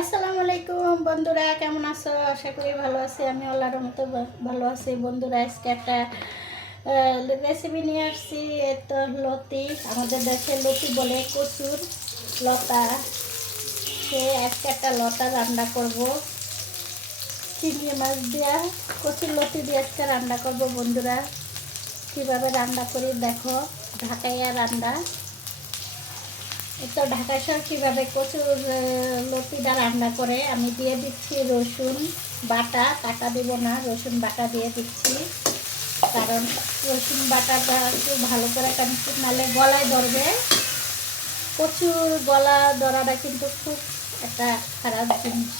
আসসালামু আলাইকুম বন্ধুরা, কেমন আছো? আশা করি ভালো আছি। আমি আল্লাহর মতো ভালো আছি। বন্ধুরা, আজকে একটা রেসিপি নিয়ে আসছি। তো লতি, আমাদের দেশে লতি বলে কচুর লতা। সে আজকে একটা লতা রান্না করব। চিংড়ি মাছ দিয়া কচুর লতি দিয়ে আজকে রান্না করব। বন্ধুরা, কীভাবে রান্না করি দেখো। ঢাকাইয়া রান্না। তো ঢাকা শহর কীভাবে কচুর লতিটা রান্না করে আমি দিয়ে দিচ্ছি রসুন বাটা। কাটা দেব না, রসুন বাটা দিয়ে দিচ্ছি, কারণ রসুন বাটাটা একটু ভালো করে কাটতে, নাহলে গলায় ধরবে। কচুর গলা ধরাটা কিন্তু খুব একটা খারাপ জিনিস।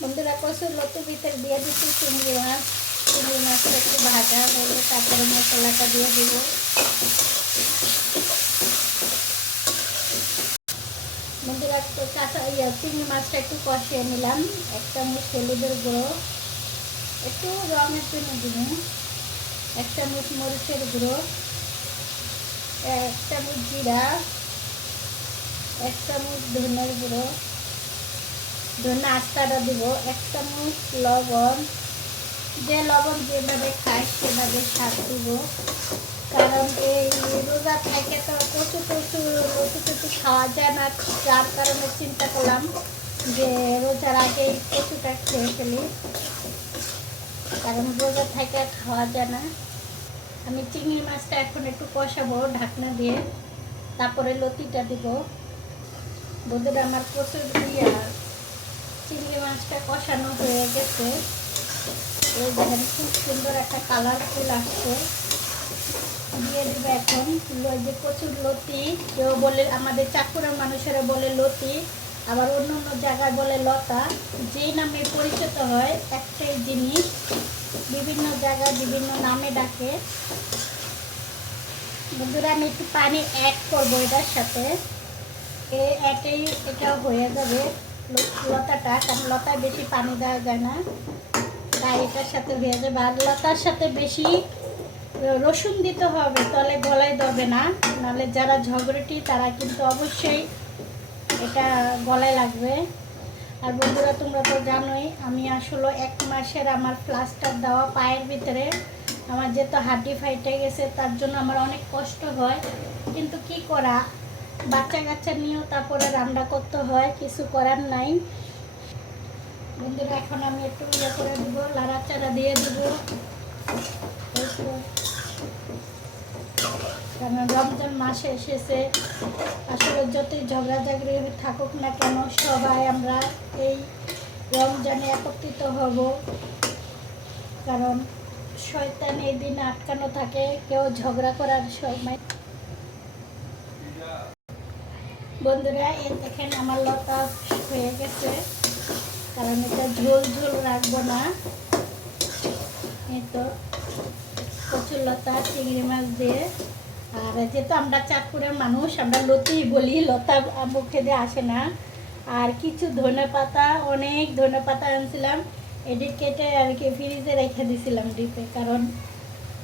বন্ধুরা, কচুর লতি ভিতরে দিয়ে দিচ্ছি চিংড়ি মাছ। চিংড়ি মাছটা একটু ভাজা হলে তারপরে মশলাটা দিয়ে দিব। বন্ধুরা, চিংড়ি মাছটা একটু কষিয়ে নিলাম। 1 চামচ হলুদের গুঁড়ো, একটু রঙের জন্য দিব। 1 চামচ মরিচের গুঁড়ো, 1 চামচ জিরা, 1 চামচ ধনের গুঁড়ো, ধনে আস্তাটা দিব, 1 চামচ লবণ। যে লবণ যেভাবে খায় সেভাবে স্বাদ দিব, কারণ এই রোজা থেকে তো প্রচুর লতি খাওয়া যায় না। যার কারণে চিন্তা করলাম যে রোজার আগেই কচুটা খেয়ে ফেলি, কারণ রোজা থেকে খাওয়া যায় না। আমি চিংড়ি মাছটা এখন একটু কষাবো ঢাকনা দিয়ে, তারপরে লতিটা দিব। বন্ধুরা, আমার কচুর চিংড়ি মাছটা কষানো হয়ে গেছে। এই দেখেন খুব সুন্দর একটা কালারফুল আসছে। দিয়ে দেবে এখন ওই যে কচুর লতি। কেউ বলে, আমাদের চাঁদপুরের মানুষেরা বলে লতি, আবার অন্য অন্য জায়গায় বলে লতা। যেই নামে পরিচিত হয় একটাই জিনিস, বিভিন্ন জায়গায় বিভিন্ন নামে ডাকে। বন্ধুরা, আমি একটু পানি অ্যাড করবো এটার সাথে। এটাও হয়ে যাবে লতাটা, কারণ লতায় বেশি পানি দেওয়া যায় না, তাই এটার সাথে হয়ে যাবে। আর লতার সাথে বেশি রসুন দিতে হবে, তাহলে গলায় ধরবে না। নাহলে যারা ঝগড়াটি তারা কিন্তু অবশ্যই এটা গলায় লাগবে। আর বন্ধুরা, তোমরা তো জানোই আমি আসলে 1 মাসের আমার প্লাস্টার দেওয়া পায়ের ভিতরে। আমার যেহেতু হাড্ডি ফাইটে গেছে, তার জন্য আমার অনেক কষ্ট হয়, কিন্তু কি করা, বাচ্চা কাচ্চা নিয়েও তারপরে রান্না করতে হয়, কিছু করার নাই। বন্ধুরা, এখন আমি একটু করে দেবো, লাড়াচাড়া দিয়ে দেবো। কারণ রমজান মাসে এসেছে, আসলে যতই ঝগড়াঝাগড়ি থাকুক না কেন, সবাই আমরা এই রমজানে একত্রিত হব, কারণ শয়তান এই দিনে আটকানো থাকে, কেউ ঝগড়া করার সময়। বন্ধুরা, এই দেখেন আমার লতা হয়ে গেছে, কারণ এটা ঝোল ঝোল রাখবো না। এই তো কচুর লতা চিংড়ি মাছ দিয়ে। আর যেহেতু আমরা চাঁদপুরের মানুষ, আমরা লতি বলি, লতা মুখে দিয়ে আসে না। আর কিছু ধনেপাতা, অনেক ধনেপাতা আনছিলাম, এটি কেটে আর কি ফ্রিজে রেখে দিয়েছিলাম ডিপে, কারণ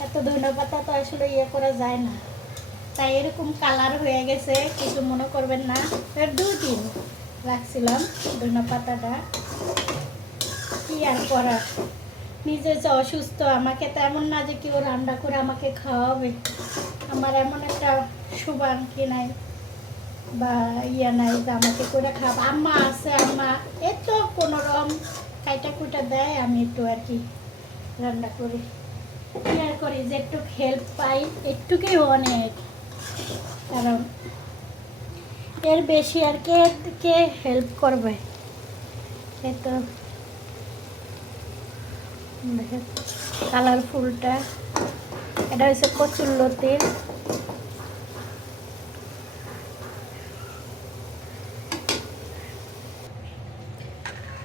এত ধনেপাতা তো আসলে করা যায় না। তাই এরকম কালার হয়ে গেছে, কিছু মনে করবেন না। 2 দিন রাখছিলাম ধনেপাতাটা, কি আর করার। নিজে যে অসুস্থ, আমাকে তো এমন না যে কেউ রান্না করে আমাকে খাওয়াবে। আমার এমন একটা শুভাঙ্কি নাই বা নাই যে আমাকে করে খাওয়াবো। আম্মা আছে, আম্মা এত কোনো রকম কাইটা কুইটা দেয়, আমি একটু আর কি রান্না করি, কি আর করি, যে একটু হেল্প পাই, একটুকুই অনেক। কারণ এর বেশি আর কে হেল্প করবে। এই তো দেখেন কালারফুলটা, এটা হচ্ছে কচুর লতির।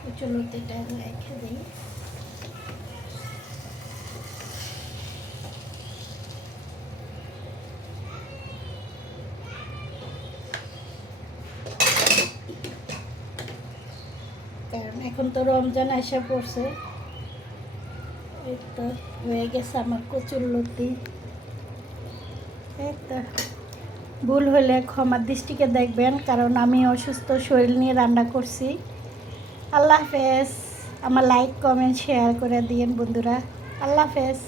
কচুর লতিটা রেখে দিই। কারণ এখন তো রমজান এসে পড়ছে। এই তো হয়ে গেছে আমার কচুর লতি। এই তো ভুল হলে ক্ষমার দৃষ্টিকে দেখবেন, কারণ আমি অসুস্থ শরীর নিয়ে রান্না করছি। আল্লাহ হাফেজ। আমার লাইক কমেন্ট শেয়ার করে দিন বন্ধুরা। আল্লাহ হাফেজ।